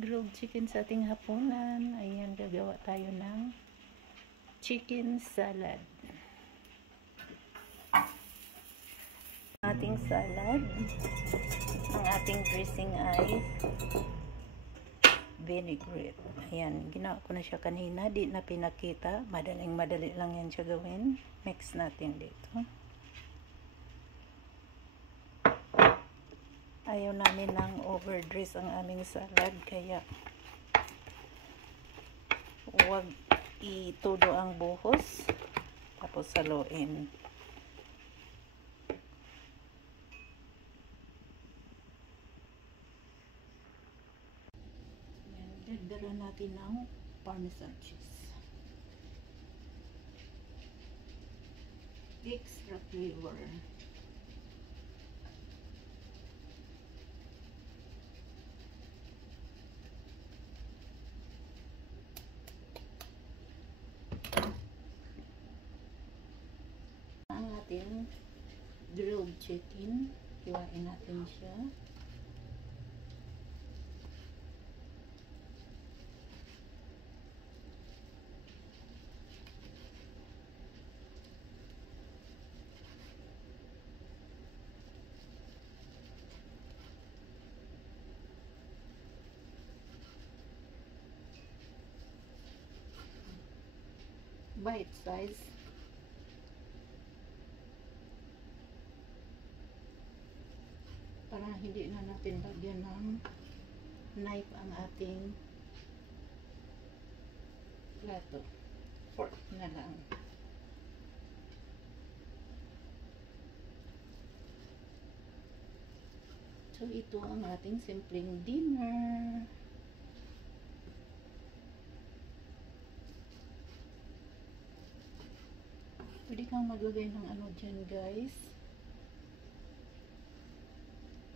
grilled chicken sa ating hapunan. Ayan, gagawa tayo ng chicken salad. Ating salad, ang ating dressing ay vinaigrette. Ayan, ginawa ko na siya kanina, di na pinakita. Madali lang yan siya gawin. Mix natin dito. Ayaw namin ng overdress ang aming salad, kaya huwag itudo ang buhos, tapos saluin. Dagdagan natin ng parmesan cheese. Extra flavor. Ang ating grilled chicken, hiwain natin siya. Bite size. Para hindi na natin lagyan ng knife ang ating plato. Fork na lang. So ito ang ating simpleng dinner. Pwede kang maglagay ng ano dyan, guys.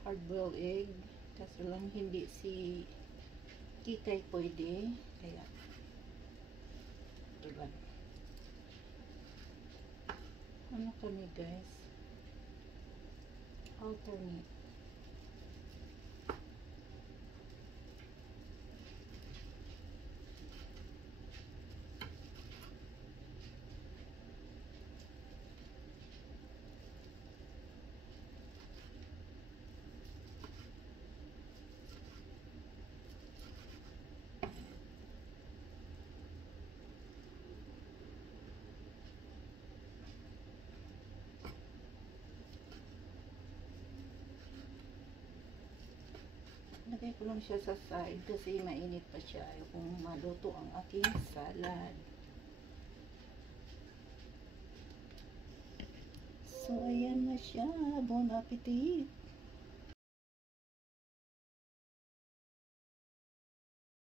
Hard-boiled egg. Kaso lang hindi si Kikay pwede. Kaya ito lang. Ano kami, guys? Alternate. Lagay ko lang siya sa side kasi mainit pa siya. Ayaw kung maluto ang aking salad. So, ayan na siya. Bon appetit!